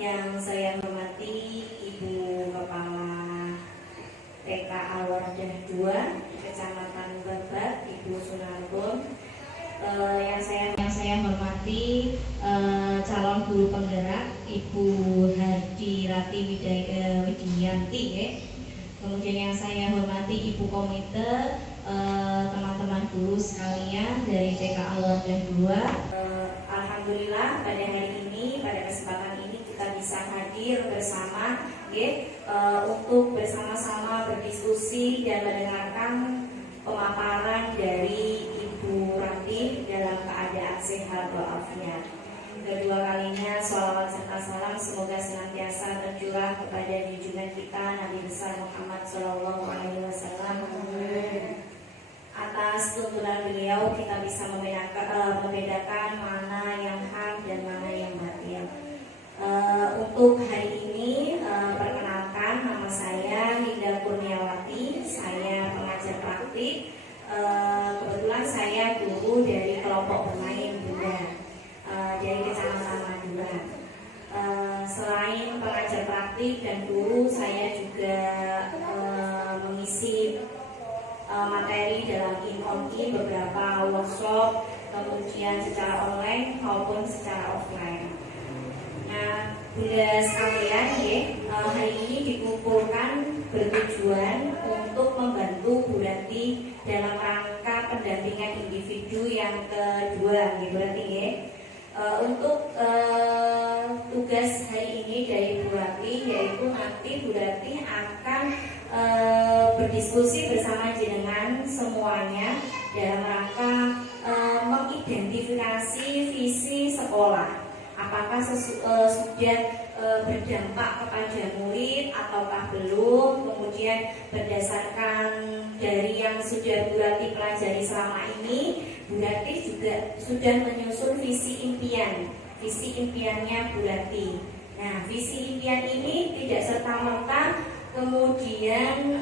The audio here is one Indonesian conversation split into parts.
Yang saya hormati Ibu Kepala TK Al-Wardah 2 Kecamatan Babat, Ibu Sunargun. Yang saya hormati calon guru penggerak Ibu Hardi Rati Widianti. Kemudian yang saya hormati Ibu Komite, teman-teman guru sekalian dari TK Al-Wardah 2. Alhamdulillah pada hari ini, pada kesempatan ini kita bisa hadir bersama untuk bersama-sama berdiskusi dan mendengarkan pemaparan dari Ibu Rati dalam keadaan sehat walafiat. Kedua kalinya sholawat serta salam semoga senantiasa tercurah kepada junjungan kita Nabi besar Muhammad SAW. Atas tuntunan beliau kita bisa membedakan mana yang hak dan mana yang batil. Untuk hari ini perkenalkan, nama saya Linda Kurniawati, saya pengajar praktik. Kebetulan saya guru dari kelompok bermain Bunda dari Kecamatan Madura. Selain pengajar praktik dan guru, saya juga mengisi materi dalam in-on-in beberapa workshop, kemudian secara online maupun secara offline. Nah, Bunda sekalian, hari ini dikumpulkan bertujuan untuk membantu Bu Rati dalam rangka pendampingan individu yang kedua, berarti untuk tugas hari ini dari Bu Rati, yaitu nanti Bu Rati akan berdiskusi bersama jenengan semuanya dalam rangka mengidentifikasi visi sekolah. Apakah sudah berdampak kepada murid ataukah belum? Kemudian berdasarkan dari yang sudah Bu Rati pelajari selama ini, Bu Rati juga sudah menyusun visi impiannya Bu Rati. Nah, visi impian ini tidak serta-merta kemudian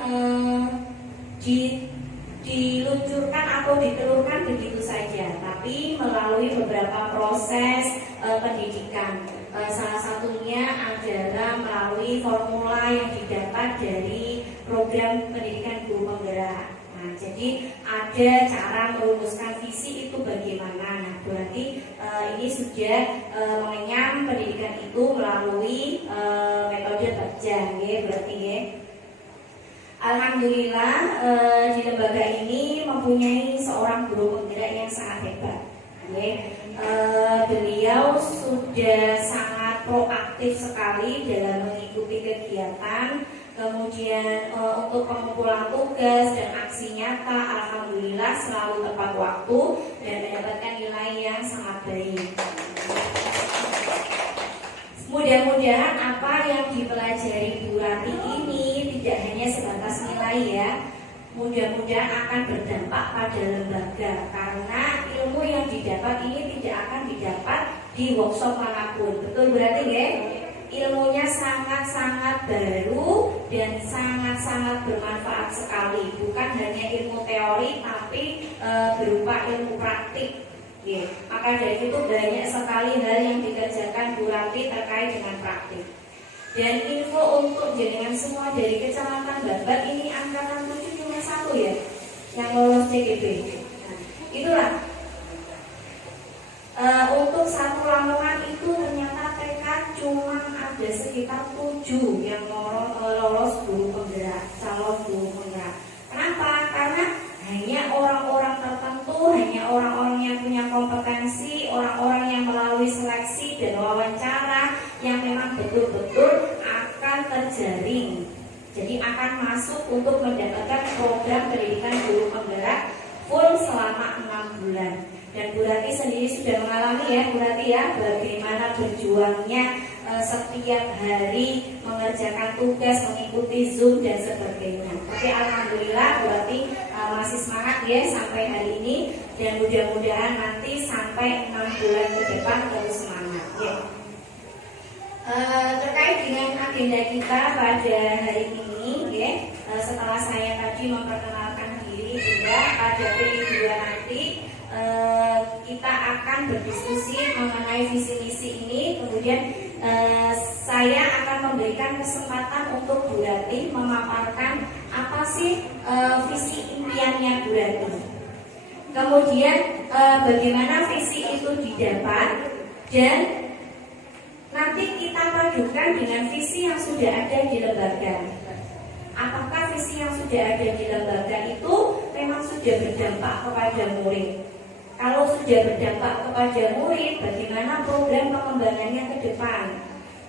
diluncurkan atau ditelurkan begitu saja, tapi melalui beberapa proses pendidikan. Salah satunya adalah melalui formula yang didapat dari program pendidikan guru penggerak. Nah, jadi ada cara merumuskan visi itu bagaimana. Nah, berarti ini sudah mengenyam pendidikan itu melalui metode Bakja, berarti Alhamdulillah di lembaga ini mempunyai seorang guru penggerak yang sangat hebat. Beliau sudah sangat proaktif sekali dalam mengikuti kegiatan. Kemudian untuk pengumpulan tugas dan aksi nyata, alhamdulillah selalu tepat waktu dan mendapatkan nilai yang sangat baik. Mudah-mudahan apa yang dipelajari Bu Rati ini tidak hanya sebatas nilai ya. Mudah-mudahan akan berdampak pada lembaga, karena ilmu yang didapat ini tidak akan didapat di workshop manapun. Betul berarti ilmunya sangat-sangat baru dan sangat-sangat bermanfaat sekali. Bukan hanya ilmu teori, tapi berupa ilmu praktik. Maka dari itu banyak sekali hal yang dikerjakan Bu Rati terkait dengan praktik. Dan info untuk jenengan semua dari Kecamatan Babat ini angkatan 7 cuma 1 ya yang lolos CGP. Nah, itulah untuk satu Lamongan itu ternyata TK cuma ada sekitar 7 yang lolos guru penggerak, calon guru penggerak. Kenapa? Karena hanya orang-orang tertentu, hanya orang-orang yang punya kompetensi, orang-orang yang melalui seleksi dan wawancara yang memang betul-betul akan terjaring. Jadi akan masuk untuk mendapatkan program pendidikan guru penggerak full selama 6 bulan. Dan Bu Rati sendiri sudah mengalami Bu Rati bagaimana berjuangnya setiap hari mengerjakan tugas, mengikuti Zoom dan sebagainya. Tapi alhamdulillah Bu Rati masih semangat sampai hari ini, dan mudah-mudahan nanti sampai 6 bulan ke depan terus semangat terkait dengan agenda kita pada hari ini setelah saya tadi memperkenalkan diri juga, pada PD2 nanti kita akan berdiskusi mengenai visi misi ini, kemudian saya akan memberikan kesempatan untuk Bu Rati memaparkan apa sih visi impiannya Bu Rati. Kemudian bagaimana visi itu didapat, dan nanti kita padukan dengan visi yang sudah ada di lembaga. Apakah visi yang sudah ada di lembaga itu memang sudah berdampak kepada murid? Kalau sudah berdampak kepada murid, bagaimana program pengembangannya ke depan?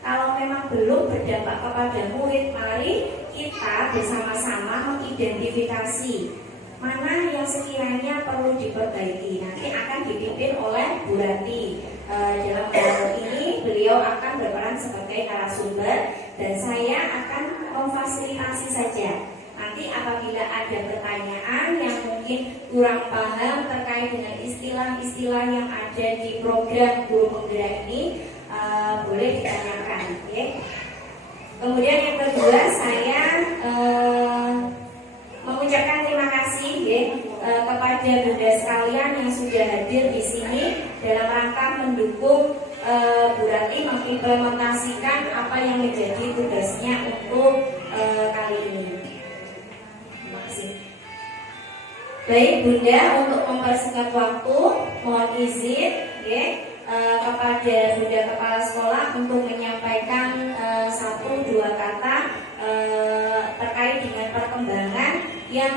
Kalau memang belum berdampak kepada murid, mari kita bersama-sama mengidentifikasi mana yang sekiranya perlu diperbaiki. Nanti akan dipimpin oleh Bu Rati. Dalam hal ini beliau akan berperan sebagai narasumber dan saya akan memfasilitasi saja. Nanti apabila ada pertanyaan yang mungkin kurang paham terkait dengan istilah-istilah yang ada di program guru penggerak ini, boleh ditanyakan. Okay? Kemudian yang kedua, saya mengucapkan terima kasih kepada Bunda sekalian yang sudah hadir di sini dalam rangka mendukung Bu Rati mengimplementasikan apa yang menjadi tugasnya untuk kali ini. Terima kasih. Baik Bunda, untuk mempersingkat waktu, mohon izin kepada Bunda Kepala Sekolah untuk menyampaikan 1-2 kata terkait dengan perkembangan yang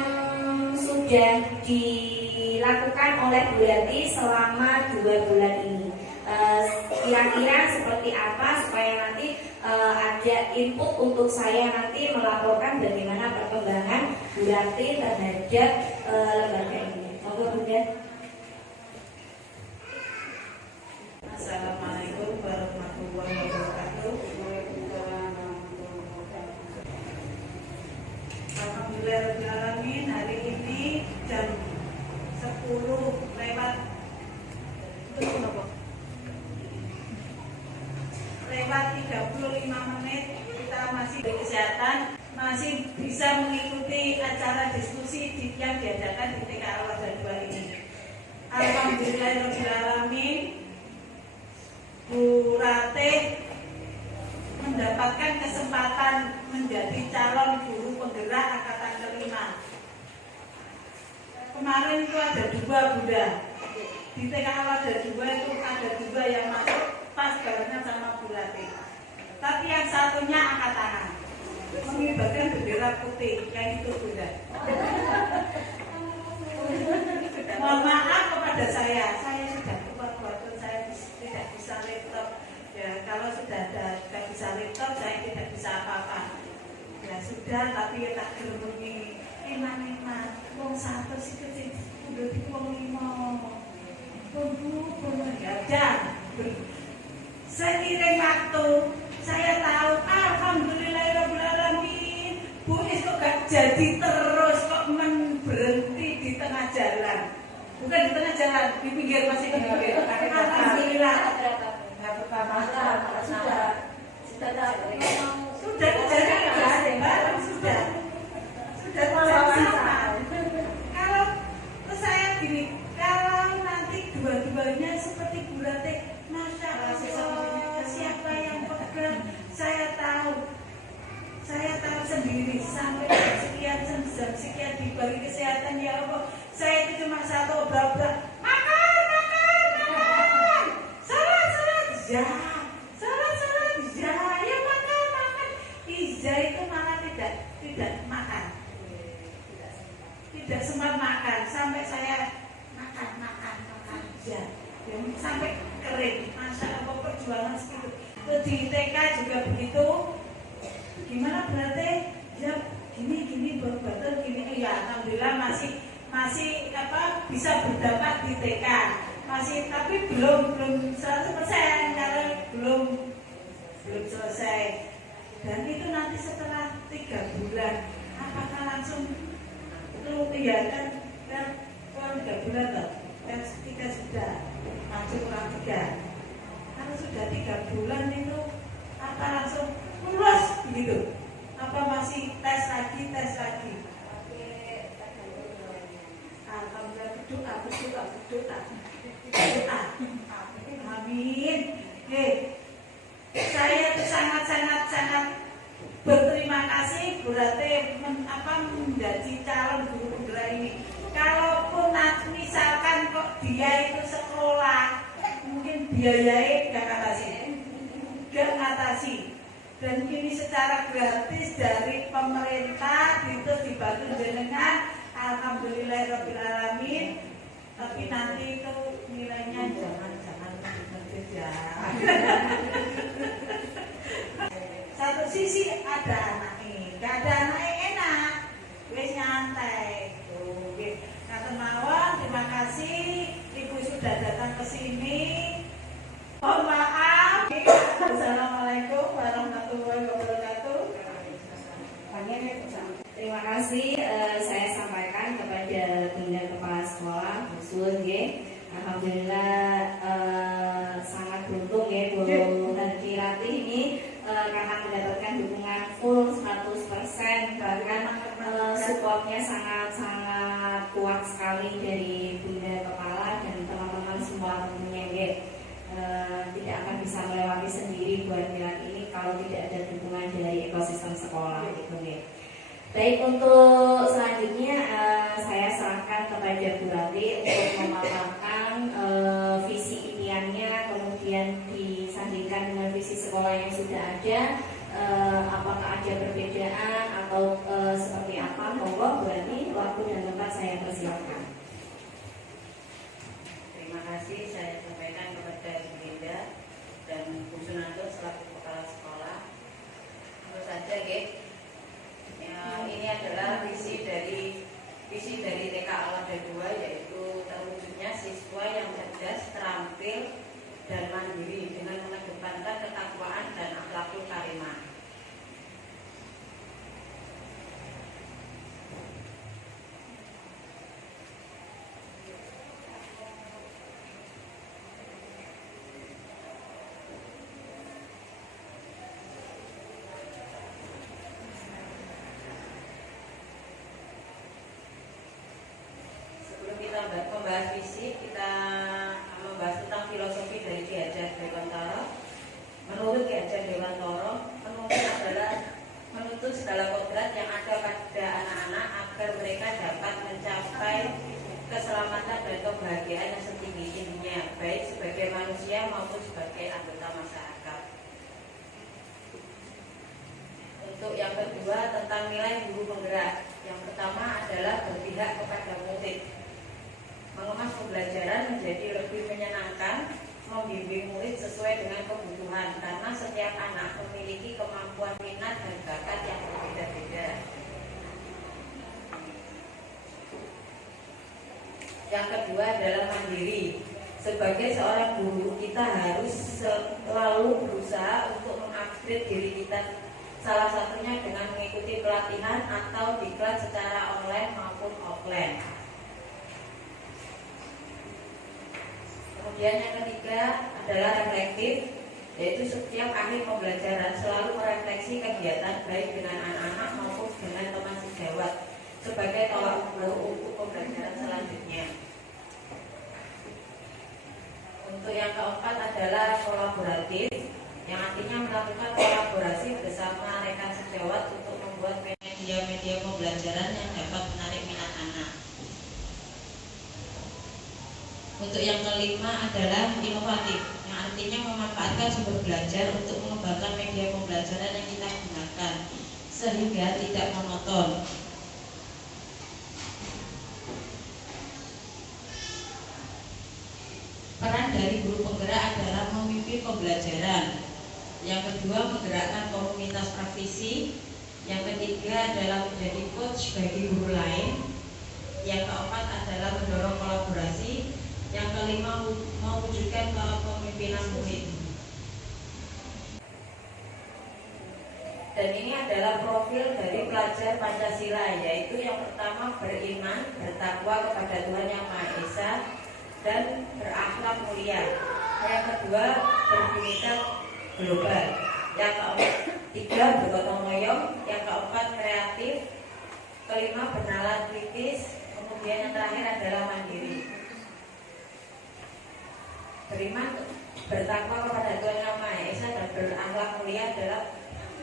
sudah dilakukan oleh Bu Rati selama 2 bulan ini. Kira-kira seperti apa supaya nanti ada input untuk saya nanti melaporkan bagaimana perkembangan Bu Rati terhadap lembaga ini. Monggo Bunda. Assalamualaikum warahmatullahi wabarakatuh. Alhamdulillahirrahmanirrahim. Hari ini jam 10 lewat 35 menit kita masih di kesehatan, masih bisa mengikuti acara diskusi yang diadakan di TK Al-Wadah 2 ini. Alhamdulillahirrahmanirrahim. Bu Rati mendapatkan kesempatan menjadi calon guru penggerak angkatan kelima. Kemarin itu ada 2 Bunda. Di TK Al-Wadah 2 itu ada 2 yang masuk pas barengan sama Bu Rati. Tapi yang satunya angkat tangan, mengibarkan bendera putih, yang itu Bunda. Mohon maaf kepada saya sudah kuat waktu saya tidak bisa laptop. Ya, kalau sudah tidak bisa laptop, saya tidak bisa apa-apa. Ya sudah, tapi ya tak gerungi. Enak-enak, wong 1 sih udah di wong 5. Ya dan seiring waktu saya tahu alhamdulillahirrahmanirrahim Bu Is kok gak jadi terus, kok berhenti di tengah jalan. Bukan di tengah jalan, di pinggir, masih di pinggir. Alhamdulillah. Sudah kejadian bareng sudah sama. Kalau saya gini, kalau nanti dua-duanya seperti Bu Rati, Masya Allah, siapa yang pegang? Saya tahu sendiri sampai sekian dibagi kesehatan ya Allah. Saya itu cuma satu obrak-obrak, makan, salat, ya, makan. Iza itu malah tidak makan, tidak sempat makan, sampai saya makan, ya, sampai kering. Masya Allah, perjuangan segitu. Di TK juga begitu. Gimana berarti? Ya gini berbatal gini. Ya alhamdulillah masih bisa berdampak di TK. Masih, tapi belum 100%, karena belum selesai. Dan itu nanti setelah 3 bulan, apakah langsung ya kan 3 bulan loh. Kan 3 sudah masuk kurang 3. Kalau sudah 3 bulan itu apa langsung lulus begitu? Apa masih tes lagi? Alhamdulillah, berdoa. Amin. Saya berarti menjadi calon guru penggerak ini. Kalaupun misalkan kok dia itu sekolah, mungkin biayanya gak atasi. Dan kini secara gratis dari pemerintah itu dibantu jenengan, alhamdulillahirobbilalamin. Tapi nanti itu nilainya jangan berbeda. Satu sisi ada anaknya, gak ada anaknya enak, wes nyantai. Kata mawon, terima kasih Ibu sudah datang ke sini. Mohon maaf. Assalamualaikum warahmatullahi wabarakatuh. Terima kasih saya sampaikan kepada Bunda Kepala Sekolah Bu Sun. Alhamdulillah sangat beruntung ya Bu Hadi Ratih ini karena mendapatkan dukungan full 100%, bahkan supportnya sangat kuat sekali dari Bunda Kepala dan teman-teman semua tentunya ya. Tidak akan bisa melewati sendiri buat Milan ini kalau tidak ada dukungan dari ekosistem sekolah gitu ya. Baik, untuk selanjutnya saya serahkan kepada Bu Rati untuk memaparkan visi impiannya, kemudian disandingkan dengan visi sekolah yang sudah ada, apakah ada perbedaan atau seperti apa. Monggo Bu Rati, waktu dan tempat saya persilakan. Terima kasih saya sampaikan kepada Bu Linda dan Bu Sunanto selaku kepala sekolah. Tentu saja, ini adalah visi dari TK Alada 2, yaitu terwujudnya siswa yang cerdas, terampil, dan mandiri dengan mengedepankan ketakwaan dan akhlakul karimah. Membahas visi, kita membahas tentang filosofi dari Ki Hajar Dewantara. Menurut Ki Hajar Dewantara, menuntut adalah menuntut segala kodrat yang ada pada anak-anak agar mereka dapat mencapai keselamatan dan kebahagiaan yang setinggi-tingginya, baik sebagai manusia maupun sebagai anggota masyarakat. Untuk yang kedua, tentang nilai guru penggerak. Yang pertama adalah berpihak kepada murid, mengemas pembelajaran menjadi lebih menyenangkan, membimbing murid sesuai dengan kebutuhan, karena setiap anak memiliki kemampuan, minat, dan bakat yang berbeda-beda. Yang kedua adalah mandiri. Sebagai seorang guru, kita harus selalu berusaha untuk mengupgrade diri kita, salah satunya dengan mengikuti pelatihan atau diklat secara online maupun offline. Kemudian yang ketiga adalah reflektif, yaitu setiap akhir pembelajaran selalu merefleksi kegiatan baik dengan anak-anak maupun dengan teman sejawat sebagai tolak ukur untuk pembelajaran selanjutnya. Untuk yang keempat adalah kolaboratif, yang artinya melakukan kolaborasi bersama rekan sejawat untuk membuat media-media pembelajaran yang dapat menarik minat anak. Untuk yang kelima adalah inovatif, yang artinya memanfaatkan sumber belajar untuk mengembangkan media pembelajaran yang kita gunakan sehingga tidak monoton. Peran dari guru penggerak adalah memimpin pembelajaran. Yang kedua, menggerakkan komunitas praktisi. Yang ketiga adalah menjadi coach bagi guru lain. Yang keempat adalah mendorong kolaborasi. Yang kelima, mewujudkan kepemimpinan murid. Dan ini adalah profil dari pelajar Pancasila, yaitu yang pertama beriman, bertakwa kepada Tuhan Yang Maha Esa, dan berakhlak mulia. Yang kedua, berbhinneka global. Yang ketiga, bergotong royong. Yang keempat, kreatif. Kelima, bernalar kritis. Kemudian yang terakhir adalah mandiri. Beriman, bertakwa kepada Tuhan Yang Maha Esa, dan berakhlak mulia adalah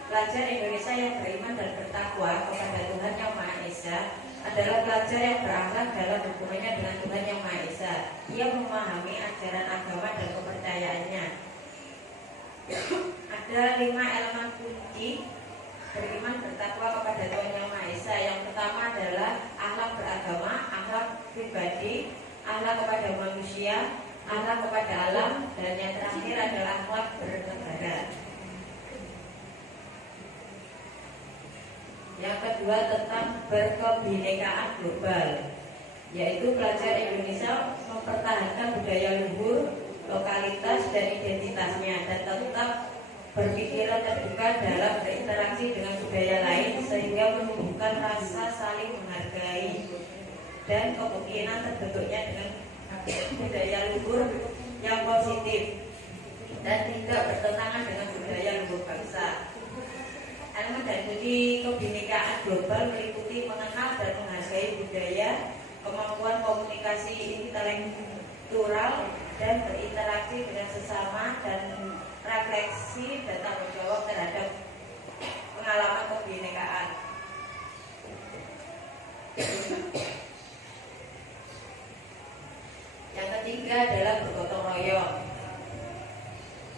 Pelajar Indonesia yang beriman dan bertakwa kepada Tuhan Yang Maha Esa adalah pelajar yang berakhlak dalam hubungannya dengan Tuhan Yang Maha Esa. Ia memahami ajaran agama dan kepercayaannya. Ada 5 elemen kunci beriman bertakwa kepada Tuhan Yang Maha Esa. Yang pertama adalah akhlak beragama, akhlak pribadi, akhlak kepada manusia, akhlak kepada alam, dan yang terakhir adalah akhlak bernegara. Yang kedua tentang berkebinekaan global, yaitu pelajar Indonesia mempertahankan budaya luhur, lokalitas, dan identitasnya, dan tetap berpikiran terbuka dalam berinteraksi dengan budaya lain sehingga menumbuhkan rasa saling menghargai dan kemungkinan terbentuknya dengan budaya luhur yang positif dan tidak bertentangan dengan budaya luhur bangsa. Elemen dan kunci kebinekaan global meliputi mengenal dan menghargai budaya, kemampuan komunikasi intelektual dan berinteraksi dengan sesama, dan refleksi dan tanggung jawab terhadap pengalaman kebinekaan. Yang ketiga adalah bergotong royong.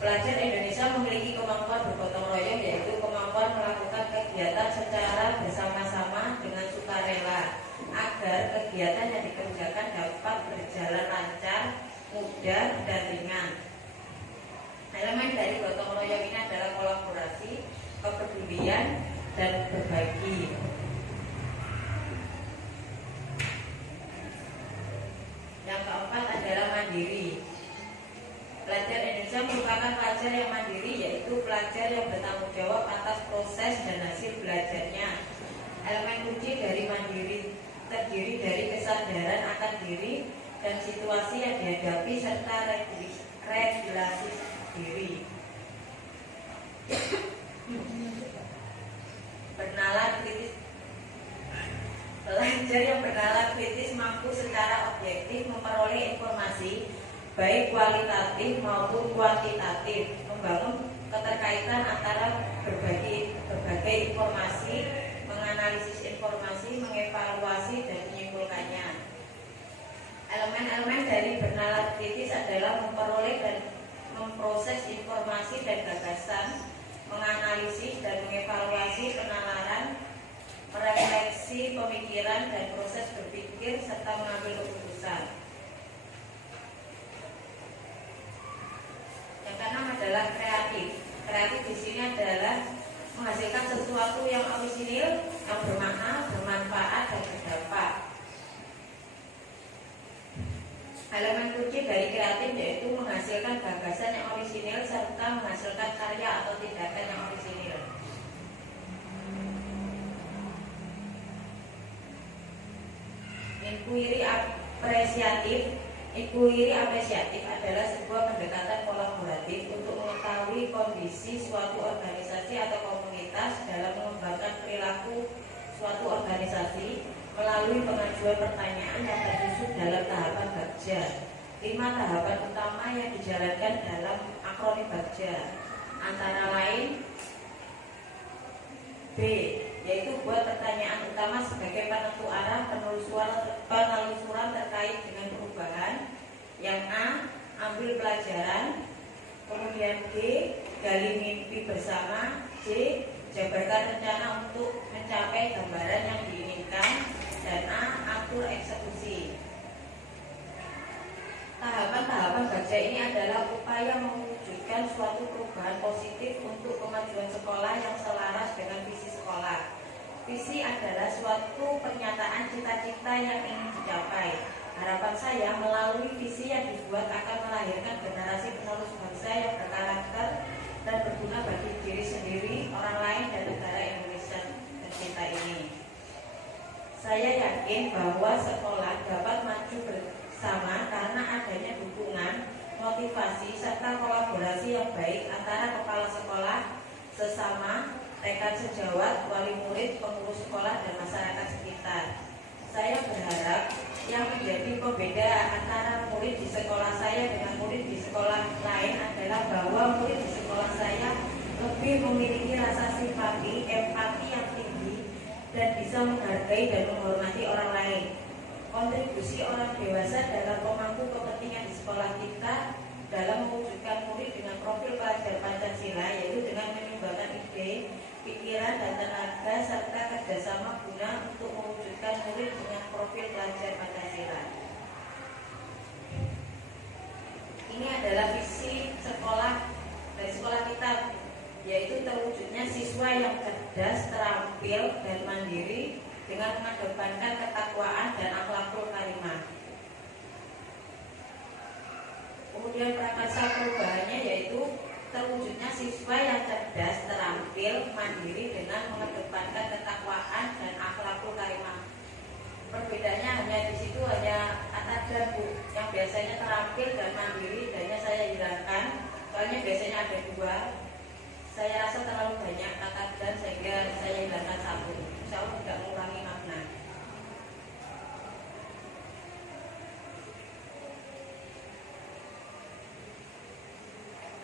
Pelajar Indonesia memiliki kemampuan bergotong royong, yaitu kemampuan melakukan kegiatan secara bersama-sama dengan sukarela agar kegiatan yang dikerjakan dapat berjalan lancar, mudah, dan ringan. Elemen dari gotong royong ini adalah kolaborasi, kepedulian, dan berbagi. Yang keempat adalah mandiri. Pelajar Indonesia merupakan pelajar yang mandiri, yaitu pelajar yang bertanggung jawab atas proses dan hasil belajarnya. Elemen kunci dari mandiri terdiri dari kesadaran akan diri dan situasi yang dihadapi serta regulasi diri. Bernalar kritis. Pelajar yang bernalar kritis mampu secara objektif memperoleh informasi baik kualitatif maupun kuantitatif, membangun keterkaitan antara berbagai informasi, menganalisis informasi, mengevaluasi, dan menyimpulkannya. Elemen-elemen dari bernalar kritis adalah memperoleh dan memproses informasi dan gagasan, menganalisis dan mengevaluasi penalaran, merefleksi pemikiran dan proses berpikir, serta mengambil keputusan. Yang keenam adalah kreatif. Kreatif di sini adalah menghasilkan sesuatu yang orisinil, yang bermakna, bermanfaat, dan berdampak. Elemen kunci dari kreatif yaitu menghasilkan gagasan yang orisinil serta menghasilkan karya atau tindakan yang orisinil. Inkuiri apresiatif adalah sebuah pendekatan kolaboratif untuk mengetahui kondisi suatu organisasi atau komunitas dalam mengembangkan perilaku suatu organisasi melalui pengajuan pertanyaan yang tersusun dalam tahapan Bagja. 5 tahapan utama yang dijalankan dalam akronim Bagja antara lain B, yaitu buat pertanyaan utama sebagai penentu arah penelusuran terkait dengan perubahan. Yang A, ambil pelajaran. Kemudian B, gali mimpi bersama. C, jabarkan rencana untuk mencapai gambaran yang diinginkan. Dan A, atur eksekusi. Tahapan-tahapan Bagja ini adalah upaya mewujudkan suatu perubahan positif untuk kemajuan sekolah yang selaras dengan visi sekolah. Visi adalah suatu pernyataan cita-cita yang ingin dicapai. Harapan saya melalui visi yang dibuat akan melahirkan generasi penerus bangsa yang berkarakter dan berguna bagi diri sendiri, orang lain, dan negara Indonesia tercinta ini. Saya yakin bahwa sekolah dapat maju bersama karena adanya dukungan, motivasi, serta kolaborasi yang baik antara kepala sekolah, sesama, rekan sejawat, wali murid, pengurus sekolah, dan masyarakat sekitar. Saya berharap yang menjadi pembeda antara murid di sekolah saya dengan murid di sekolah lain adalah bahwa murid di sekolah saya lebih memiliki rasa simpati, empati yang tinggi, dan bisa menghargai dan menghormati orang lain. Kontribusi orang dewasa dalam pemangku kepentingan di sekolah kita dalam mewujudkan murid dengan profil pelajar Pancasila, yaitu dengan menyumbangkan ide, pikiran, dan tenaga serta kerjasama guna untuk mewujudkan murid dengan profil pelajar Pancasila. Ini adalah visi sekolah dari sekolah kita, yaitu terwujudnya siswa yang cerdas, terampil, dan mandiri dengan mengedepankan ketakwaan dan akhlakul karimah. Kemudian prakarsa perubahannya yaitu terwujudnya siswa yang cerdas, terampil, mandiri dengan mengedepankan ketakwaan dan akhlakul karimah. Perbedaannya hanya di situ hanya kata dan bu. Yang biasanya terampil dan mandiri, dannya saya hilangkan. Soalnya biasanya ada dua. Saya rasa terlalu banyak kata dan sehingga saya hilangkan satu. Insya Allah tidak mengurangi makna.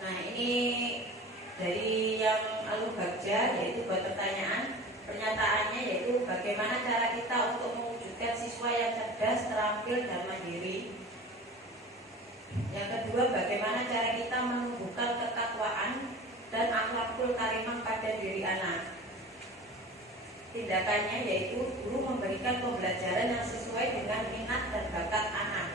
Nah, ini dari yang Alul Bagja, yaitu buat pertanyaan. Pernyataannya yaitu bagaimana cara kita untuk mewujudkan siswa yang cerdas, terampil, dan mandiri. Yang kedua, bagaimana cara kita menumbuhkan ketakwaan dan akhlakul karimah pada diri anak. Tindakannya yaitu guru memberikan pembelajaran yang sesuai dengan minat dan bakat anak.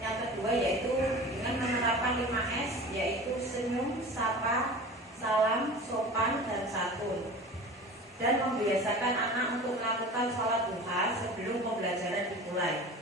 Yang kedua yaitu dengan menerapkan 5S, yaitu senyum, sapa, salam, sopan, dan santun. Dan membiasakan anak untuk melakukan sholat duha sebelum pembelajaran dimulai.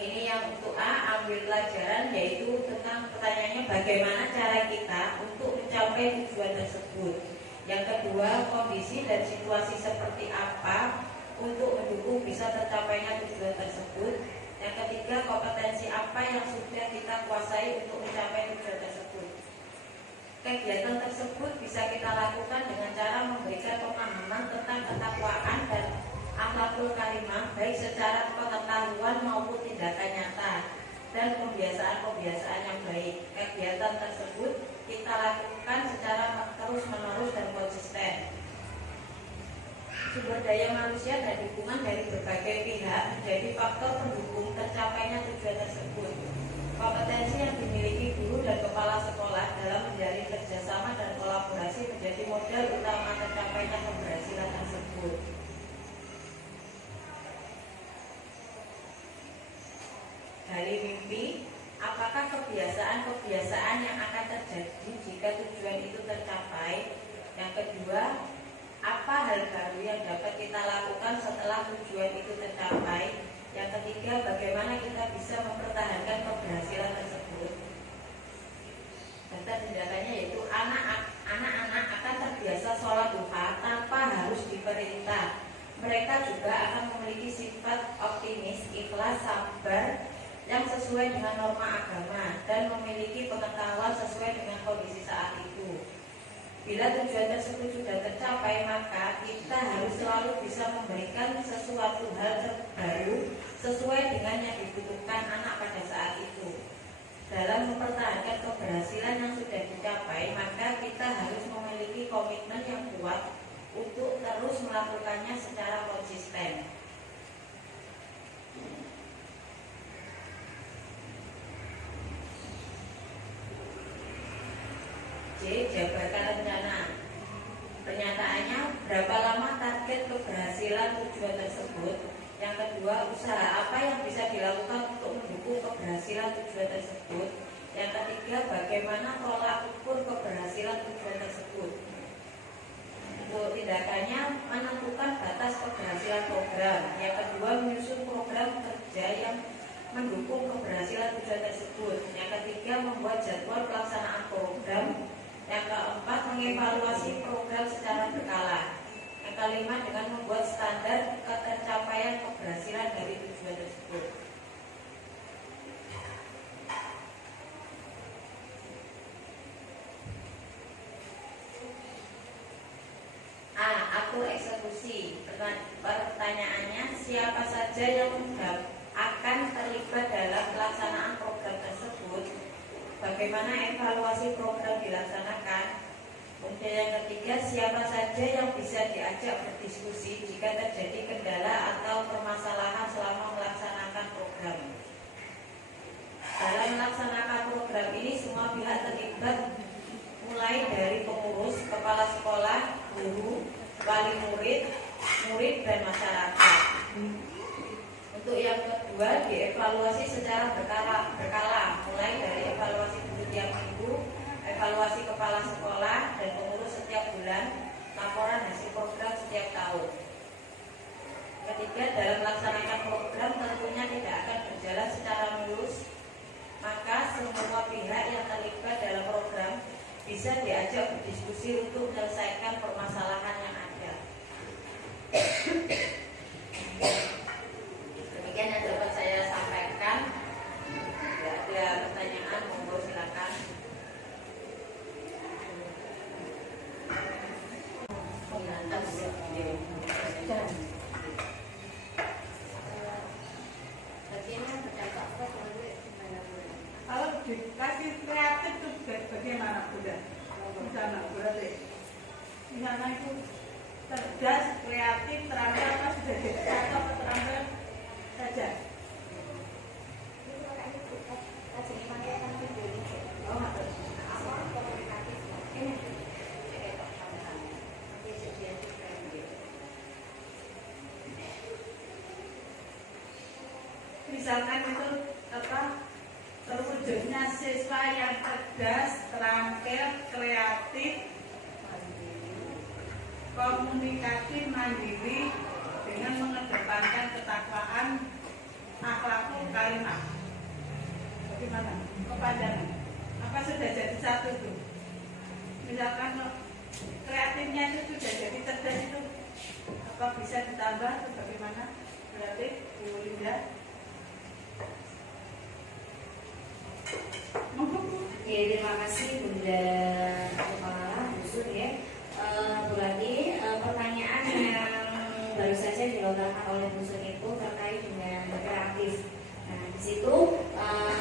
Ini yang untuk A, ambil pelajaran, yaitu tentang pertanyaannya bagaimana cara kita untuk mencapai tujuan tersebut. Yang kedua, kondisi dan situasi seperti apa untuk mendukung bisa tercapainya tujuan tersebut. Yang ketiga, kompetensi apa yang sudah kita kuasai untuk mencapai tujuan tersebut. Kegiatan tersebut bisa kita lakukan dengan cara memberikan pemahaman tentang ketakwaan dan akhlakul karimah, baik secara pengetahuan maupun tindakan nyata, dan pembiasaan-pembiasaan yang baik. Kegiatan tersebut kita lakukan secara terus-menerus dan konsisten. Sumber daya manusia dan dukungan dari berbagai pihak menjadi faktor pendukung tercapainya tujuan tersebut. Kompetensi yang dimiliki guru dan kepala sekolah dalam menjalin kerjasama dan kolaborasi menjadi modal utama tercapainya keberhasilan tersebut. Dari mimpi, apakah kebiasaan-kebiasaan yang akan terjadi jika tujuan itu tercapai? Yang kedua, apa hal baru yang dapat kita lakukan setelah tujuan itu tercapai? Yang ketiga, bagaimana kita bisa mempertahankan keberhasilan tersebut? Daftar tindakannya yaitu anak-anak akan terbiasa sholat duha tanpa harus diperintah. Mereka juga akan memiliki sifat optimis, ikhlas, sabar yang sesuai dengan norma agama dan memiliki pengetahuan sesuai dengan kondisi saat itu. Bila tujuan tersebut sudah tercapai, maka kita harus selalu bisa memberikan sesuatu hal terbaru sesuai dengan yang dibutuhkan anak pada saat itu. Dalam mempertahankan keberhasilan yang sudah dicapai, maka kita harus memiliki komitmen yang kuat untuk terus melakukannya secara konsisten. C. Jabarkan rencana. Pernyataannya, berapa lama target keberhasilan tujuan tersebut? Yang kedua, usaha apa yang bisa dilakukan untuk mendukung keberhasilan tujuan tersebut? Yang ketiga, bagaimana tolak ukur keberhasilan tujuan tersebut? Untuk tindakannya, menentukan batas keberhasilan program. Yang kedua, menyusun program kerja yang mendukung keberhasilan tujuan tersebut. Yang ketiga, membuat jadwal pelaksanaan program. Yang keempat, mengevaluasi program secara berkala. Yang kelima, dengan membuat standar ketercapaian keberhasilan dari tujuan tersebut. A. eksekusi. Pertanyaannya, siapa saja yang akan terlibat dalam pelaksanaan program tersebut? Bagaimana evaluasi program dilaksanakan? Kemudian yang ketiga, siapa saja yang bisa diajak berdiskusi jika terjadi kendala atau permasalahan selama melaksanakan program? Dalam melaksanakan program ini semua pihak terlibat, mulai dari pengurus, kepala sekolah, guru, wali murid, dan masyarakat. Untuk yang kedua, dievaluasi secara berkala, mulai dari evaluasi guru tiap minggu, evaluasi kepala sekolah dan pengurus setiap bulan, laporan hasil program setiap tahun. Ketiga, dalam melaksanakan program tentunya tidak akan berjalan secara mulus, maka semua pihak yang terlibat dalam program bisa diajak berdiskusi untuk menyelesaikan permasalahan yang ada. Demikian yang dapat saya sampaikan. Tidak ada pertanyaan, monggo silakan. Kalau dikasih kreatif itu bagaimana Bunda? Misalnya berarti misalnya itu cerdas, kreatif, terampil, apa sudah jadi atau terampil saja? Misalkan itu apa terwujudnya siswa yang cerdas, terampil, kreatif, komunikatif, mandiri dengan mengedepankan ketakwaan, akhlakul karimah. Bagaimana? Kepanjangan. Apa sudah jadi satu itu? Misalkan kreatifnya itu sudah jadi cerdas itu, apa bisa ditambah atau bagaimana? Kreatif, Bu Linda. Oke, terima kasih Bunda Kepala Busur ya. Berarti pertanyaan yang baru saja dilontarkan oleh Busur itu terkait dengan kreatif. Nah, di situ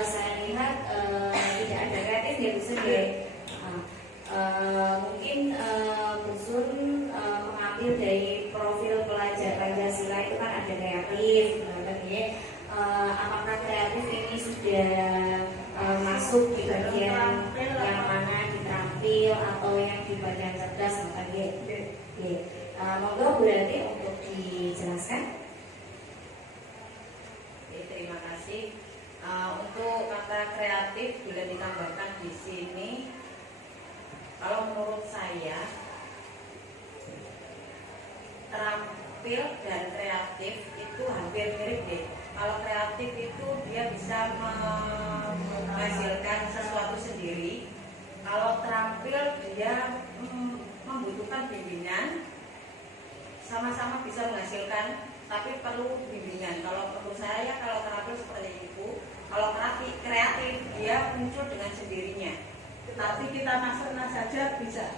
saya lihat tidak ada kreatif ya Busur ya. Mungkin Busur mengambil dari profil pelajar Pancasila itu kan ada kreatif, ya. Apakah kreatif ini sudah masuk di bagian yang mana diterampil atau yang di bagian cerdas ya? Monggo Bu Rati untuk dijelaskan. Terima kasih. Untuk kata kreatif bila ditambahkan di sini, kalau menurut saya terampil dan kreatif itu hampir mirip deh. Kalau kreatif itu dia bisa menghasilkan sesuatu sendiri. Kalau terampil dia membutuhkan bimbingan, sama-sama bisa menghasilkan, tapi perlu bimbingan. Kalau menurut saya, kalau terampil seperti itu, kalau kreatif dia muncul dengan sendirinya. Tapi kita masukkan saja bisa.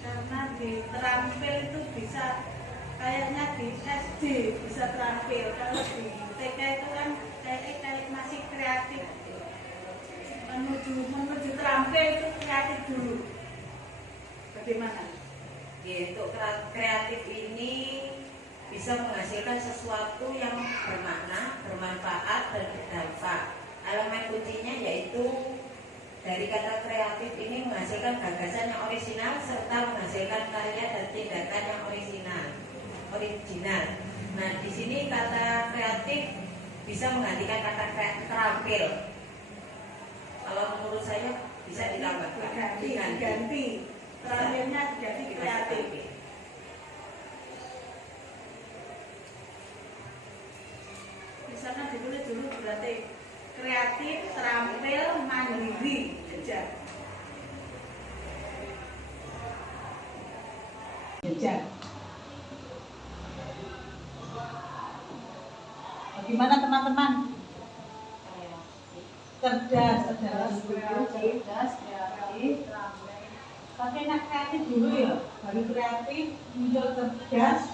Karena di terampil itu bisa, kayaknya di SD bisa terampil. Kalau di TK itu kan kayak masih kreatif. Menuju terampil itu kreatif dulu. Bagaimana? Untuk kreatif ini bisa menghasilkan sesuatu yang bermakna, bermanfaat, dan berdampak. Elemen kuncinya yaitu dari kata kreatif ini menghasilkan gagasan yang orisinal serta menghasilkan karya dan tindakan yang original. Nah, di sini kata kreatif bisa menggantikan kata terampil. Kalau menurut saya bisa ditambahkan. Diganti. Terampilnya jadi kreatif. Misalnya ditulis dulu berarti kreatif, terampil, mandiri, jejak. Bagaimana teman-teman? Cerdas adalah cerdas, kreatif. Tapi enak kreatif dulu ya. Baru kreatif, muncul cerdas,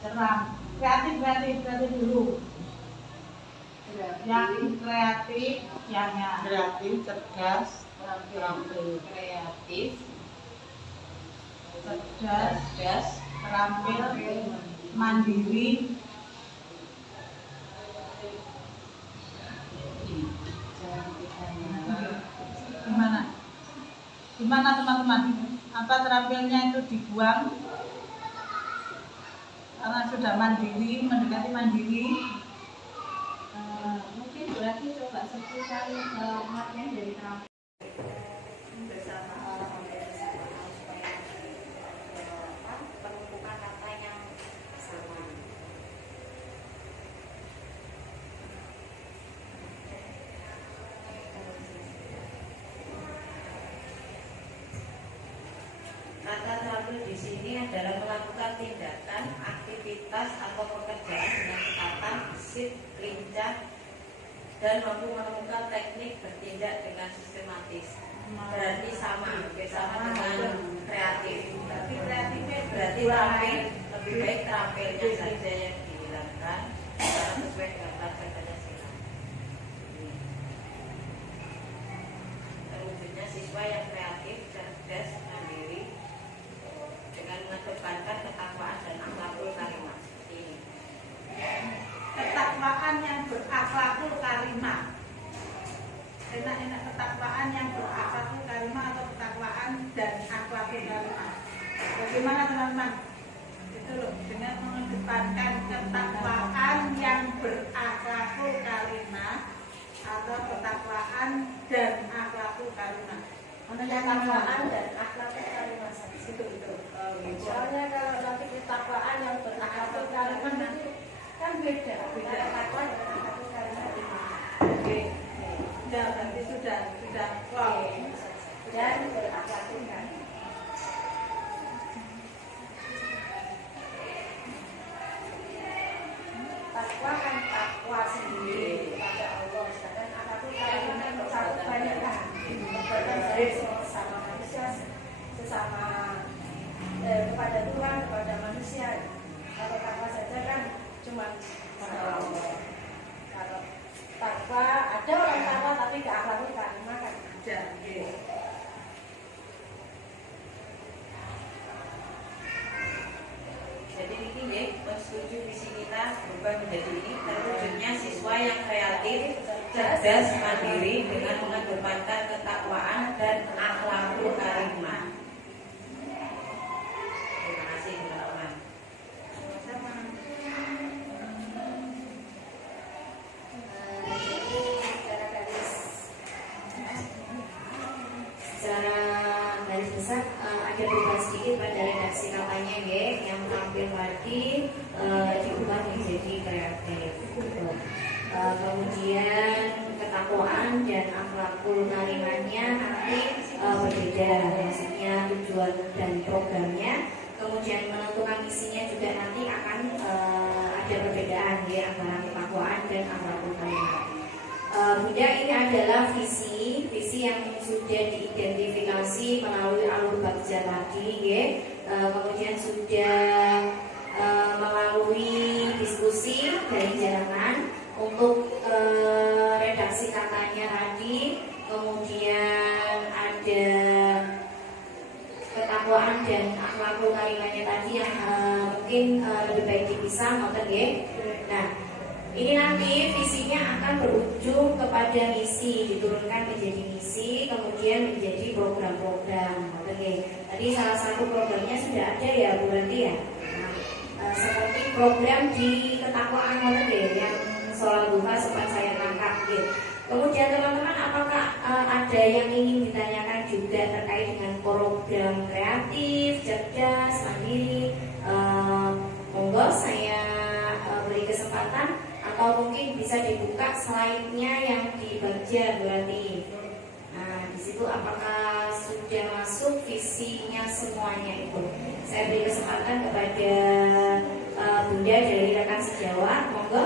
ceram. Kreatif dulu. Yang kreatif, kreatif, cerdas, terampil, Kreatif, cerdas, terampil, mandiri. Gimana teman-teman? Apa terampilnya itu dibuang? Karena sudah mandiri, mendekati mandiri. Mungkin berarti coba sebutkan makna dari terampil bersama supaya penumpukan kata yang sama. kata terampil di sini adalah melakukan tindakan, aktivitas atau pekerjaan dengan ketatan, gesit, lincah, dan mampu menemukan teknik bertindak dengan sistematis. Berarti sama dengan kreatif. Tapi kreatifnya Berarti terampil lebih baik terampilnya saja yang dihilangkan karena sesuai dengan pelajar Pancasila. Terwujudnya siswa yang kreatif, cerdas, mandiri dengan mengedepankan ketakwaan dan akhlakul karimah. Ini. ketakwaan yang berakhlakul karimah. Enak-enak ketakwaan yang berakhlakul karimah atau ketakwaan dan akhlakul karimah. Bagaimana teman-teman? Itu loh, dengan mengedepankan ketakwaan yang berakhlakul karimah atau ketakwaan dan akhlakul karimah. Ketakwaan dan akhlakul karimah itu. Soalnya kalau nanti ketakwaan yang berakhlakul karimah nanti kan beda. Takwa dengan akhlakul karimah. Oke. Ya, berarti sudah wow. Dan berakhlakul karimah. Takwa kan takwa sendiri kepada Allah, sedangkan akhlakul karimah kan bersatu banyak kan. Berbuatan baik sesama manusia, sesama kepada Tuhan, kepada manusia. Kalau takwa saja kan cuma kepada Allah. Kalau takwa ada orang takwa tapi ke akhlakul karimah kan ada. Jadi ini ya, setuju visi kita berubah menjadi ini. Terwujudnya siswa yang kreatif, cerdas, mandiri dengan mengedepankan ketakwaan dan akhlakul karimah. Terima kasih teman-teman. Secara garis besar ada perubahan sedikit pada redaksi katanya ya, yang tampil tadi diubah menjadi kreatif. Kemudian ketakwaan dan akhlakul karimahnya nanti berbeda, maksudnya tujuan dan programnya. Kemudian menentukan misinya juga nanti akan ada perbedaan ya antara ketakwaan dan akhlakul karimah. Bunda, ini adalah visi yang sudah diidentifikasi melalui alur bagja tadi ya. Kemudian sudah melalui diskusi dari jalanan untuk redaksi katanya tadi. Kemudian ada ketakwaan dan akhlakul karimahnya tadi yang mungkin lebih baik dipisah, ngoten nggih. Nah, ini nanti visinya akan berujung kepada misi, diturunkan menjadi misi, kemudian menjadi program-program. Oke, tadi salah satu programnya sudah ada ya Bu Ranti ya. Nah, seperti program di ketakwaan oke, yang sholat duha sempat saya tangkap gitu. Kemudian teman-teman, apakah ada yang ingin ditanyakan juga terkait dengan program kreatif, cerdas, mandiri? Monggo saya beri kesempatan. Atau mungkin bisa dibuka slide-nya yang dibaca berarti. Nah, di situ apakah sudah masuk visinya semuanya itu? Saya beri kesempatan kepada Bunda dari rekan sejawat, monggo.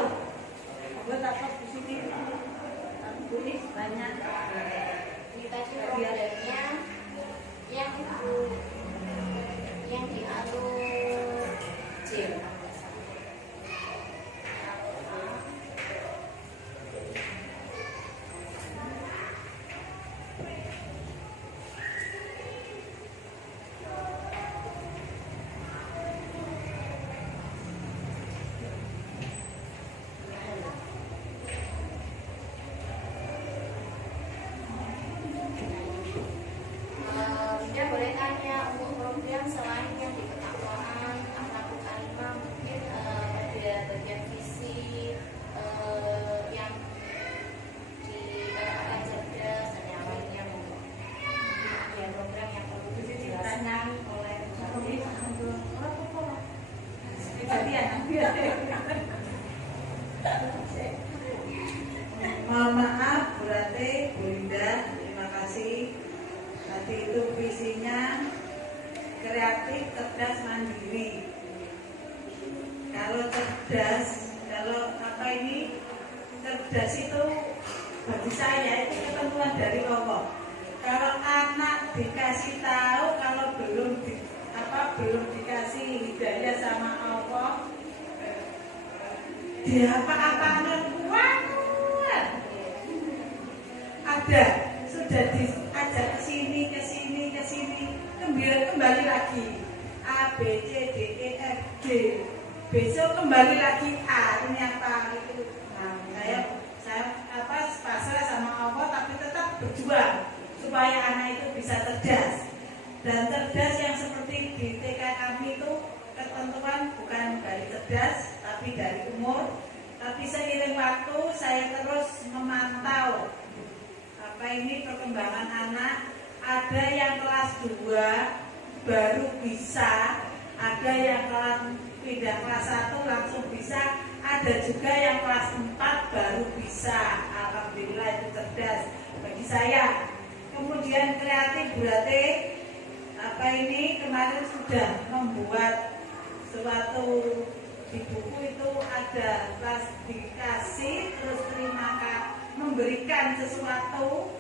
kreatif, cerdas, mandiri. Kalau cerdas, cerdas itu bagi saya itu ketentuan dari Allah. Kalau anak dikasih tahu, kalau belum dikasih hidayah sama Allah, dia apa-apaan kuat. Ada sudah diajak ke sini, kembali lagi A, B, C, D, E, F, G. Besok kembali lagi A, ini apa itu. Nah, saya pasrah sama Allah, tapi tetap berjuang supaya anak itu bisa cerdas. Dan cerdas yang seperti di TK kami itu ketentuan bukan dari cerdas, tapi dari umur. Tapi seiring waktu saya terus memantau perkembangan anak. Ada yang kelas 2 baru bisa, ada yang pindah kelas 1 langsung bisa, ada juga yang kelas 4 baru bisa. Alhamdulillah itu cerdas bagi saya. Kemudian kreatif berarti kemarin sudah membuat suatu di buku itu ada kelas dikasih terus memberikan sesuatu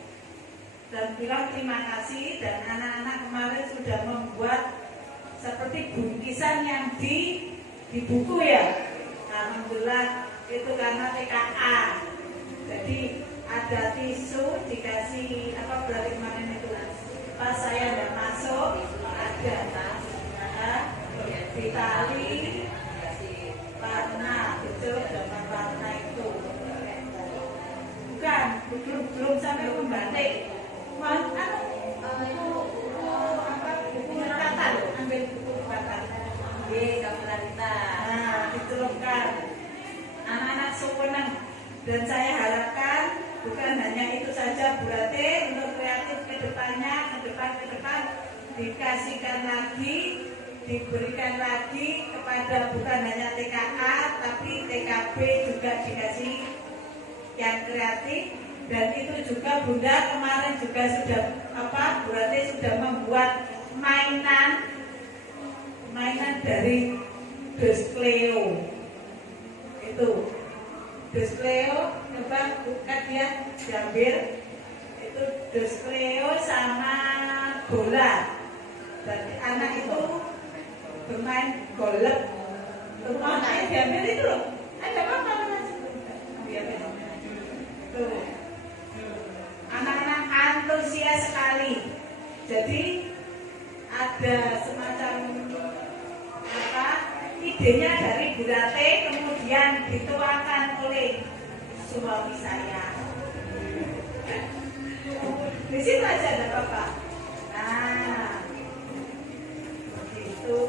dan bilang terima kasih, dan anak-anak kemarin sudah membuat seperti bungkisan yang di buku ya. Alhamdulillah itu karena TKA. Jadi ada tisu dikasih berarti kemarin itu pas saya tidak masuk ada ditali warna itu dengan warna itu belum sampai membatik. Buku catatan, ambil buku catatan. Nah, ditelurkan anak-anak senang. Dan saya harapkan bukan hanya itu saja, berarti untuk kreatif ke depan dikasihkan lagi, diberikan lagi kepada bukan hanya TKA tapi TKB juga dikasih yang kreatif. Dan itu juga Bunda kemarin juga sudah berarti sudah membuat mainan dari Dus Cleo. Itu Dus Cleo, coba buka dia diambil. Itu Dus Cleo sama bola. Dan anak itu bermain golf. Rumahnya diambil itu loh. Ada apa Mas? Tuh. Anak-anak antusias sekali. Jadi ada semacam idenya dari Bu Rate, kemudian dituangkan oleh suami saya. Di situ aja ada apa-apa. Nah, begitu.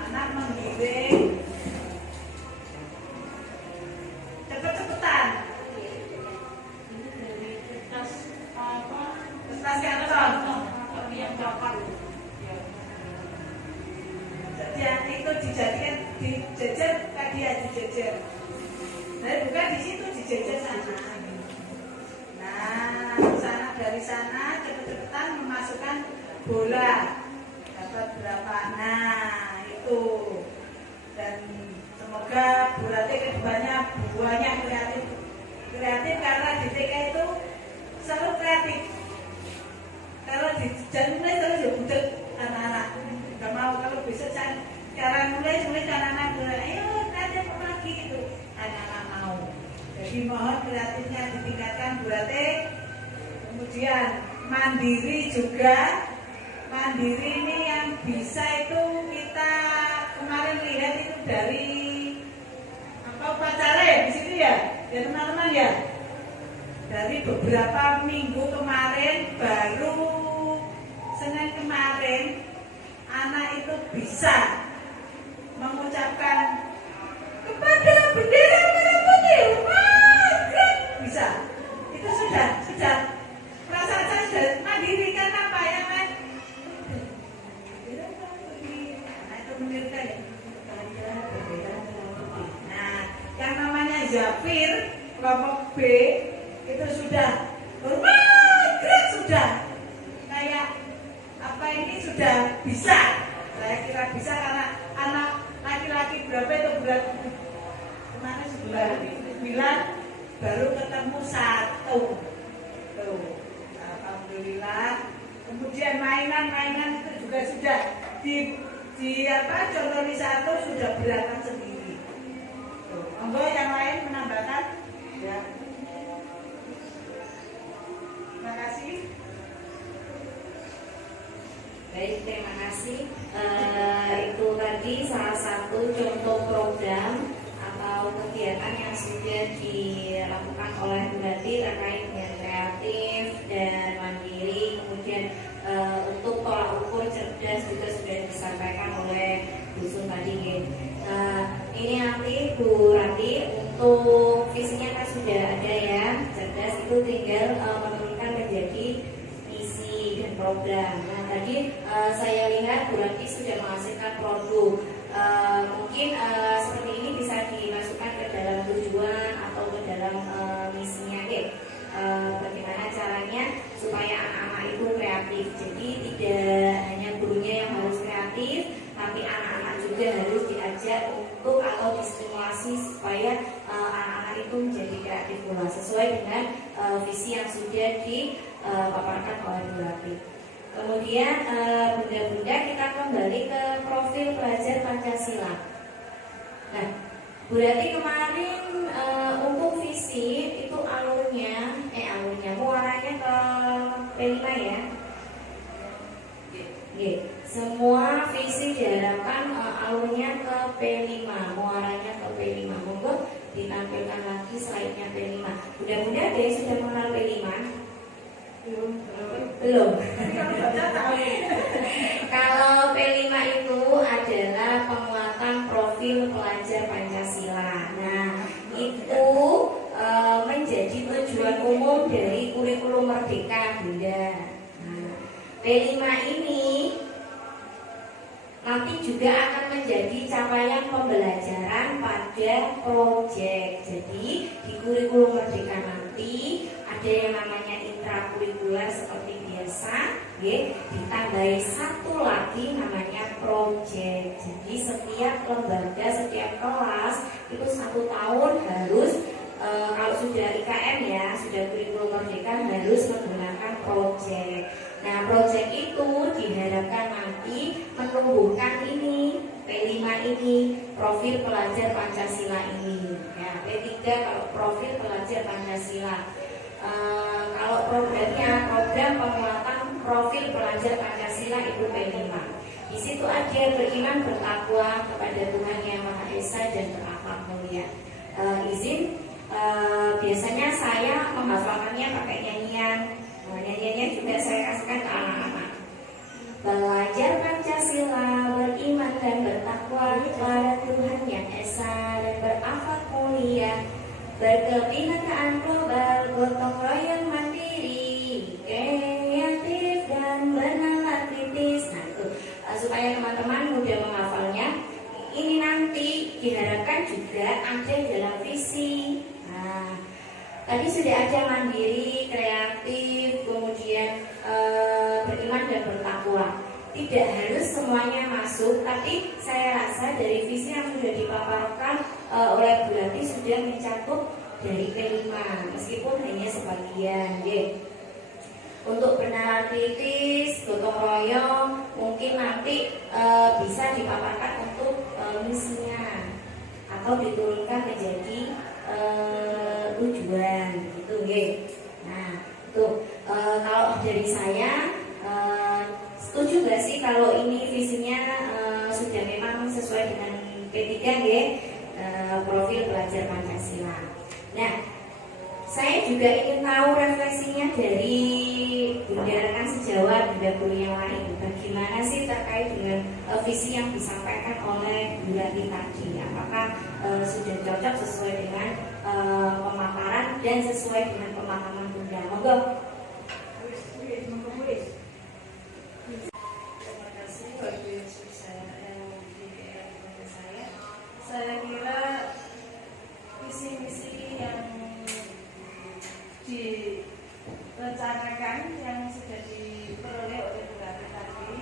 Anak menggiring. Cepet-cepetan. Kertas karton yang coklat. Jadi itu dijadikan dijejer tadi ya dijejer. Nah, bukan di situ dijejer sana. Nah, dari sana cepet-cepetan memasukkan bola. Dapat berapa? Nah, itu. Dan semoga Bu Rati kedepannya buahnya kreatif karena di TK itu selalu kreatif. Kalau di mulai terus ya budek anak-anak nggak mau. Kalau besok cara mulai anak-anak bilang ayo kreatif lagi itu anak-anak mau. Jadi mohon kreatifnya ditingkatkan Bu Rati. Kemudian mandiri juga. Mandiri ini yang bisa itu kita kemarin lihat itu dari upacara ya di situ ya teman-teman ya. Dari beberapa minggu kemarin, baru Senin kemarin, anak itu bisa mengucapkan kepada bendera merah putih. Bisa. Itu sudah perasaan saya sudah mandiri. Karena apa ya kan? Nah itu menirkan ya. Nah, yang namanya Zafir kelompok B itu sudah sudah kayak sudah bisa. Saya kira bisa karena anak laki-laki berapa itu bulan kemana sebulan 9 baru ketemu 1 tuh, alhamdulillah. Kemudian mainan itu juga sudah di apa contoh 1 sudah berangkat sendiri. Tuh, monggo yang lain menambahkan ya. Terima kasih. Baik, terima kasih. Itu tadi salah satu contoh program atau kegiatan yang sudah dilakukan oleh Bu Rati terkait dengan kreatif dan mandiri. Kemudian untuk tolak ukur cerdas juga sudah disampaikan oleh Bu Sun tadi. Ini nanti Bu Rati untuk visinya kan sudah ada ya. Cerdas itu tinggal menurunkan menjadi misi dan program. Nah tadi saya lihat Bu Rati sudah menghasilkan produk. Mungkin seperti ini bisa dimasukkan ke dalam tujuan atau ke dalam misinya gitu. Bagaimana caranya supaya anak-anak itu kreatif. Jadi tidak hanya gurunya yang harus kreatif, tapi anak-anak juga harus diajak untuk atau distimulasi supaya anak-anak itu menjadi kreatif pula sesuai dengan visi yang sudah dipaparkan oleh Bu Rati. Kemudian bunda-bunda kita kembali ke profil pelajar Pancasila. Nah, Bu Rati kemarin untuk visi itu alurnya muaranya ke P5 ya. Semua visi diharapkan alurnya ke P5, muaranya ke P5. Monggo ditampilkan lagi slide-nya P5. Bunda-bunda ada yang sudah mengenal P5? Belum. Kalau P5 itu adalah penguatan profil pelajar Pancasila. Nah, itu menjadi tujuan umum dari kurikulum Merdeka, Bunda. Nah, P5 ini nanti juga akan menjadi capaian pembelajaran pada proyek. Jadi di kurikulum Merdeka nanti ada yang namanya intrakurikuler seperti biasa, ditambahi satu lagi namanya proyek. Jadi setiap lembaga, setiap kelas itu 1 tahun harus kalau sudah IKM ya, sudah kurikulum Merdeka harus menggunakan proyek. Nah, proyek itu diharapkan nanti menumbuhkan ini P5 ini, profil pelajar Pancasila ini. Ya, P3 kalau profil pelajar Pancasila. Kalau programnya program penguatan profil pelajar Pancasila itu P5. Di situ ada beriman bertakwa kepada Tuhan Yang Maha Esa dan berakhlak mulia. Biasanya saya menghafalkannya pakai nyanyian. Nyanyiannya juga saya kasihkan ke anak-anak. Belajar Pancasila, beriman dan bertakwa kepada Tuhan Yang Esa dan berakhlak mulia, berkebinekaan global, gotong royong mandiri, kreatif dan bernalar kritis. Nah itu supaya teman-teman mudah menghafalnya. Ini nanti diharapkan juga ada dalam visi. Nah, tadi sudah ada mandiri, kreatif, kemudian beriman dan bertakwa. Tidak harus semuanya masuk, tapi saya rasa dari visi yang sudah dipaparkan oleh Bu Rati sudah mencakup dari P5, meskipun hanya sebagian. Untuk bernalar kritis, gotong royong, mungkin nanti bisa dipaparkan untuk misinya atau diturunkan menjadi tujuan, gitu, Nah, itu kalau dari saya setuju gak sih kalau ini visinya sudah memang sesuai dengan P3 profil pelajar Pancasila. Nah, saya juga ingin tahu refleksinya dari Bunda rekan sejawat, Bunda guru yang lain. Bagaimana sih terkait dengan visi yang disampaikan oleh Bu Rati tadi? Apakah sudah cocok sesuai dengan pemaparan dan sesuai dengan pemahaman Bunda? Monggo. Terima kasih bagi saya kira visi-misi yang direncanakan yang sudah diperoleh oleh Bu Rati tadi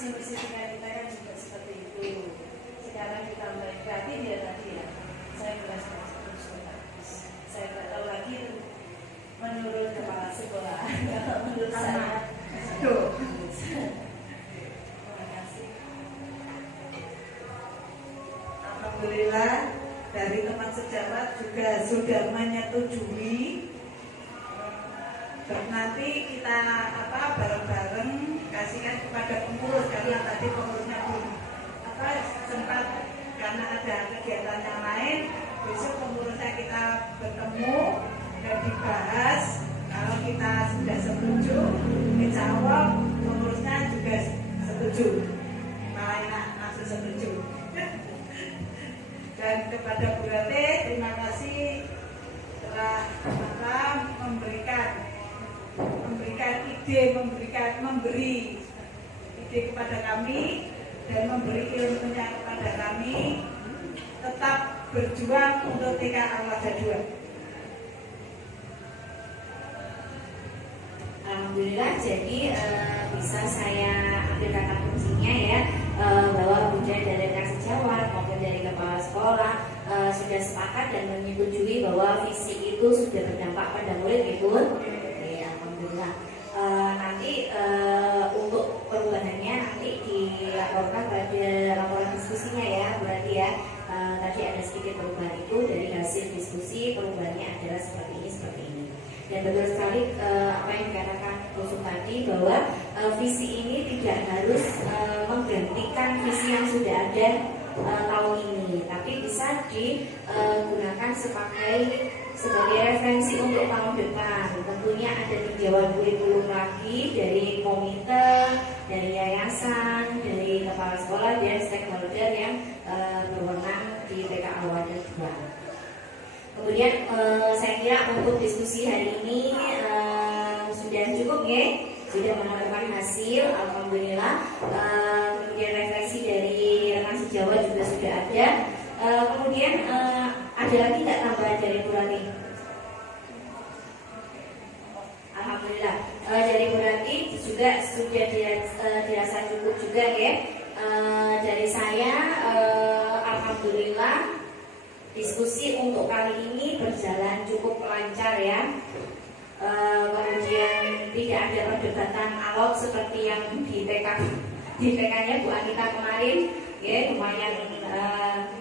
visi dengan kita kan juga seperti itu. Sekarang kita mulai kreatif ya tadi ya. Saya belajar terus saya nggak tahu lagi menurut kepala sekolah. Menurut saya, terima kasih. Alhamdulillah dari teman sejawat juga sudah menyetujui. Nanti kita bareng-bareng kasihkan kepada pengurus karena tadi pengurusnya belum sempat karena ada kegiatan yang lain. Besok pengurusnya kita bertemu dan dibahas. Kalau kita sudah setuju, insya Allah pengurusnya juga setuju. Malah langsung setuju. Dan kepada Bu Rate, terima kasih telah memberi ide kepada kami dan memberi ilmunya kepada kami, tetap berjuang untuk TK Al-Wadah 2. Alhamdulillah, jadi bisa saya ambil kata kuncinya ya, bahwa Bunda dan rekan sejawat maupun dari kepala sekolah sudah sepakat dan menyetujui bahwa visi itu sudah berdampak pada murid, Ibu. Alhamdulillah. Nanti untuk perubahannya nanti dilaporkan pada laporan diskusinya ya, berarti ya. Tadi ada sedikit perubahan itu dari hasil diskusi, perubahannya adalah seperti ini. Dan betul sekali apa yang dikatakan Kusum tadi bahwa visi ini tidak harus menggantikan visi yang sudah ada tahun ini, tapi bisa digunakan sebagai referensi untuk tahun depan. Tentunya ada tinjauan kurikulum lagi dari komite, dari yayasan, dari kepala sekolah dan stakeholder yang berwenang di TK Al-Wadah 2. Kemudian saya kira untuk diskusi hari ini sudah cukup ya, sudah menentukan hasil, alhamdulillah. Kemudian refleksi dari rekan sejawat juga sudah ada. Kemudian ada lagi nggak tambahan dari Bu Rati? Alhamdulillah, dari Bu Rati juga sudah dirasa cukup juga ya. Dari saya, alhamdulillah. Diskusi untuk kali ini berjalan cukup lancar ya. Kemudian tidak ada perdebatan alot seperti yang di TK-nya Bu Anita kemarin ya, lumayan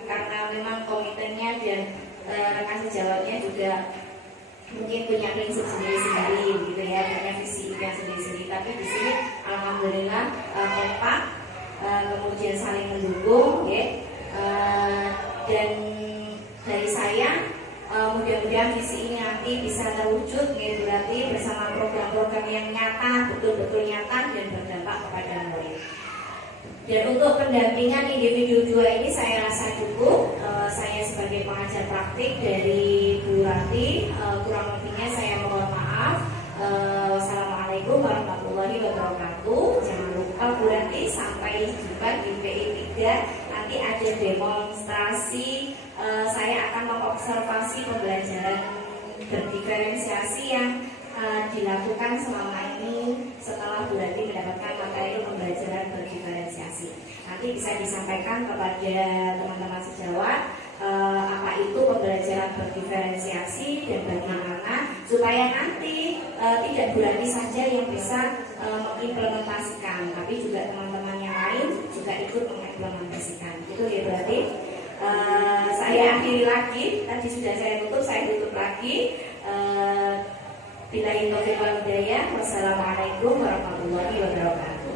karena memang komitenya dan rekan sejawatnya juga mungkin punya prinsip sendiri-sendiri gitu ya, punya visi yang sendiri-sendiri. Tapi di sini alhamdulillah kompak, kemudian saling mendukung ya. Dan dari saya mudah-mudahan visi ini nanti bisa terwujud ya, berarti bersama program-program yang nyata, betul-betul nyata dan berdampak kepada murid. Dan untuk pendampingan individu 2 ini saya rasa cukup. Saya sebagai pengajar praktik dari Bu Rati, kurang lebihnya saya mohon maaf. Wassalamualaikum warahmatullahi wabarakatuh. Jangan lupa Bu Rati sampai jumpa di PI 3. Nanti ada demonstrasi. Saya akan mengobservasi pembelajaran berdiferensiasi yang dilakukan selama ini setelah Bu Rati mendapatkan materi pembelajaran berdiferensiasi. Nanti bisa disampaikan kepada teman-teman sejawat apa itu pembelajaran berdiferensiasi dan bagaimana supaya nanti tidak Bu Rati saja yang bisa mengimplementasikan, tapi juga teman-teman yang lain juga ikut mengimplementasikan. Itu ya berarti. Saya akhiri lagi, tadi sudah saya tutup lagi. Billahi taufiq wal hidayah. Wassalamualaikum warahmatullahi wabarakatuh.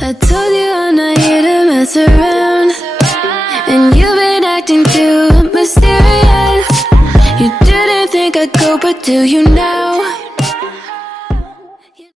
I told you I'm not here to mess around, and you've been acting too mysterious. You didn't think I'd go, but do you now?